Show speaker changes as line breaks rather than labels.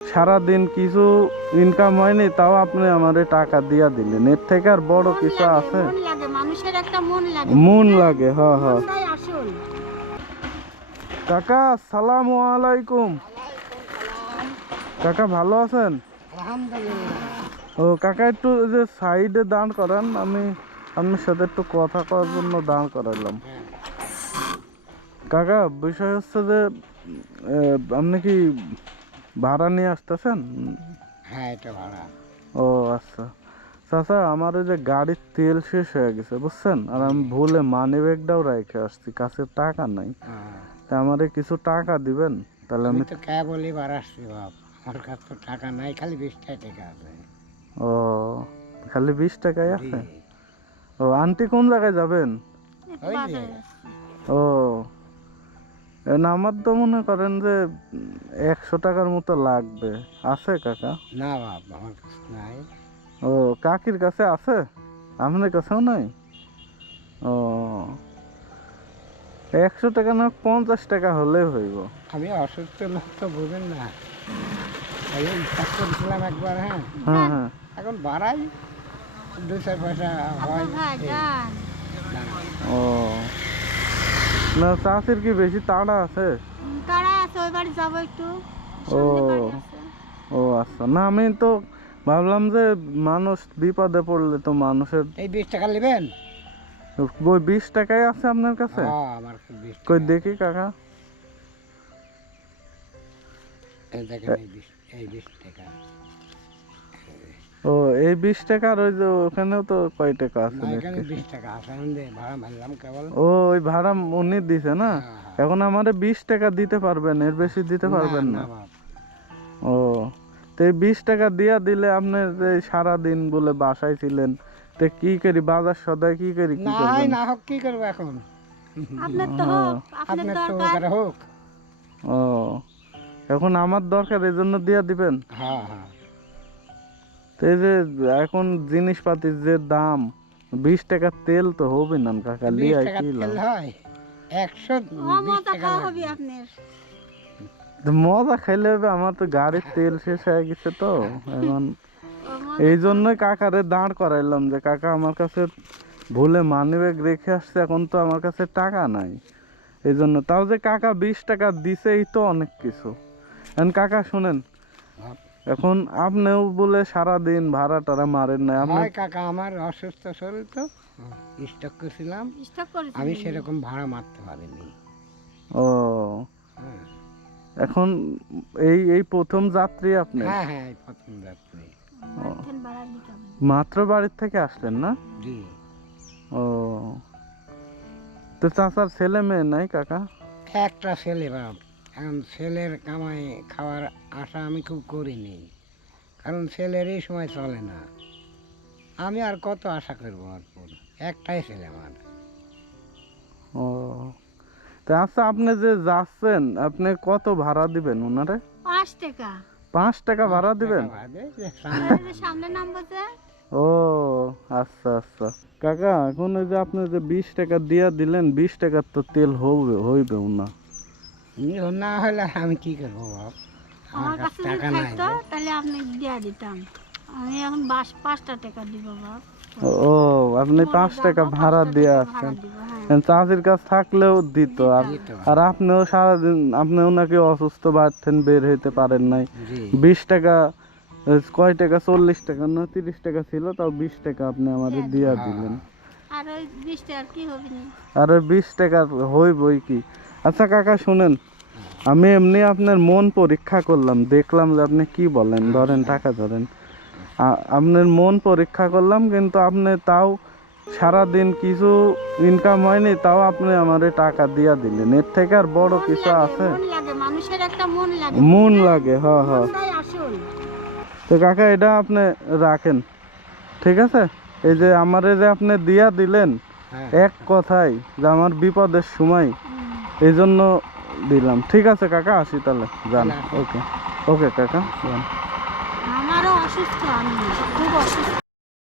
সারাদিন কিছু ইনকাম হয়নি, তাও আপনি আমারে টাকা দিয়া দিলেন, এর থেকে আর বড় কিছু আছে?
মন লাগে, মানুষের একটা মন লাগে,
মন লাগে, হ্যাঁ হ্যাঁ।
মনটাই আসল।
কাকা আসসালামু আলাইকুম। কাকা ভালো আছেন?
আলহামদুলিল্লাহ।
ও কাকা, একটু যে সাইডে দাঁড় করান, আমি আপনার সাথে একটু কথা করার জন্য দাঁড় করাইলাম। কাকা বিষয় হচ্ছে যে আপনি কি ভাড়া নিয়ে আসতেছেন?
হ্যাঁ, এটা ভাড়া।
ও আচ্ছা। চাচা, আমার ওই যে গাড়ির তেল শেষ হয়ে গেছে বুঝছেন, আর আমি ভুলে মানি ব্যাগটাও রেখে আসছি, কাছে টাকা নাই। তা আমারে কিছু টাকা দিবেন? তাহলে
আমি
আমি
তো কেবলই বার আসছি বাপ, আমার কাছে তো টাকা নাই, খালি 20 টাকা আছে।
ও খালি 20 টাকাই
জি।
আছে? ও আন্টি কোন জায়গায় যাবেন?
ওই যে
ও না, আমার তো মনে করেন যে 100 টাকার মতো লাগবে। আছে কাকা?
না বাপ, আমার কাছে নাই।
ও কাকির কাছে আছে, আপনার কাছেও নাই? ও 100 টাকা না 50 টাকা হলে হইব।
আমি অসুস্থ লোক তো বুঝেন না, এই হিসাব করেছিলাম একবার। হ্যাঁ,
হ্যাঁ হ্যাঁ।
এখন বাড়াই 2-4 পয়সা হয়।
ভাই যান।
না,
ও না, চাষির কি বেশি তাড়া আছে?
তারা আছে, ওই বাড়ি যাবো একটু,
ও
সামনে বাড়ি আছে।
ও আচ্ছা। না আমি তো ভাবলাম যে মানুষ বিপদে পড়লে তো মানুষের
এই 20 টাকা নেবেন?
ওই 20 টাকাই আছে আপনার কাছে?
হ্যাঁ, আমার কাছে 20
কই
টাকা।
দেখি কাকা।
এই দেখেন, এই 20 টাকা।
ও এই 20 টাকা, আর ওই যে ওখানেও তো কয় টাকা আছে
না, এখানে
দেখতেছি।
20 টাকা আছে, আমি ভাড়া মারলাম কেবল।
ও ওই ভাড়া উনি দিছে না?
হ্যাঁ, হ্যাঁ।
এখন আমারে 20 টাকা দিতে পারবেন, এর বেশি দিতে পারবেন না?
না বাপ,
ও তো এই 20 টাকা দিয়া দিলে আপনি যে সারাদিন বলে বাসায় ছিলেন, তো কি করি, বাজার সদাই কি করি, কি
নাই
করবেন?
না হোক, কি করবো এখন?
আপনার তো হোক, আপনার
আপনার তো
দরকার।
ওখানে হোক।
ও এখন আমার দরকার, এই জন্য দিয়া দিবেন?
হ্যাঁ হ্যাঁ।
তো এই যে এখন জিনিসপাতির যে দাম, 20 টাকার তেল তো হবে না কাকা,
20
লিয়া
টাকা
কি
তেল
লাভ?
হয়,
ও
120
মজা
টাকা
খাওয়া
লাগবে।
হবে আপনার।
তো মজা খাইলে হবে, আমার তো গাড়ির তেল শেষ হয়ে গেছে তো এখন।
ও মজা
এই জন্যই কাকারে দাঁড় করাইলাম যে কাকা আমার কাছে ভুলে মানি ব্যাগ রেখে আসছে, এখন তো আমার কাছে টাকা নাই। এই জন্য তাও যে কাকা 20 টাকা দিছে, এই তো অনেক কিছু। এখন কাকা শুনেন, এখন আপনিও বলে সারাদিন ভাড়া টাড়া মারেন না আপনি।
হয় কাকা, আমার অসুস্থ শরীর তো, স্টক করেছিলাম,
ডিস্টার্ব করেছি।
আমি সেরকম ভাড়া মারতে পারিনি।
ও
হ্যাঁ
এখন এই এই প্রথম যাত্রী আপনি?
হ্যাঁ, হ্যাঁ, এই প্রথম যাত্রী।
মারতেন বাড়ার দিকে হবে।
মাত্র বাড়ির থেকে আসলেন না?
জি।
ও তো চাচার ছেলে মেয়ে নাই কাকা?
একটা ছেলে বাপ, এখন ছেলের কামাই খাওয়ার আশা আমি খুব করিনি, কারণ ছেলের এই সময় চলে না। আমি আর কত আশা করবো, আর একটাই ছেলে আমার।
ও তা আচ্ছা, আপনি যে যাচ্ছেন, আপনি কত ভাড়া দিবেন ওনারে?
5 টাকা।
5 টাকা ভাড়া দিবেন?
টাকা বাদে যে
আর
সামনে-
এই যে সামনে নামবো যে,
ও আচ্ছা আচ্ছা। কাকা এখন ওই যে আপনি যে 20 টাকা দিয়া দিলেন, 20 টাকার তো তেল হইবে না?
না হলে আমি কি করবো বাপ,
আমার কাছে যদি
টাকা নাই
থাকতো
যে।
তাহলে আপনি দিয়ে দিতাম। আমি এখন 5টা টাকা দিব বাপ।
ও আপনি 5 টাকা ভাড়া দিয়ে আসছেন, চাষির কাছ থাকলেও দিত। আর আর আপনিও সারাদিন, আপনি ওনাকে অসুস্থ বাড়তেন, বের হইতে পারেন নাই।
জি।
20 টাকা কয় টাকা, 40 টাকা না 30 টাকা ছিল, তাও 20 টাকা আপনি আমাদের দিয়া দিলেন।
আর ওই 20 টাকার কি হবে না?
আর ওই 20 টাকার হইবই কি? আচ্ছা কাকা শুনেন, আমি এমনি আপনার মন পরীক্ষা করলাম, দেখলাম যে আপনি কি বলেন, ধরেন টাকা ধরেন, আপনার মন পরীক্ষা করলাম, কিন্তু আপনি তাও সারাদিন কিছু ইনকাম হয়নি, তাও আপনি আমারে টাকা দিয়া দিলেন, এর থেকে আর বড়
মন
কিছু
লাগে,
আছে?
মন লাগে, মানুষের একটা মন লাগে,
মন লাগে, হ্যাঁ হ্যাঁ।
মনটাই আসল।
তো কাকা এটা আপনি রাখেন, ঠিক আছে? এই যে আমারে যে আপনি দিয়া দিলেন,
হ্যাঁ।
এক কথায় যে আমার বিপদের সময়, এই জন্য দিলাম। ঠিক আছে কাকা, আসি তাহলে, যান।
তাহলে আসি।
ওকে ওকে কাকা, যান।
আমারও অসুস্থ, আমি খুব অসুস্থ।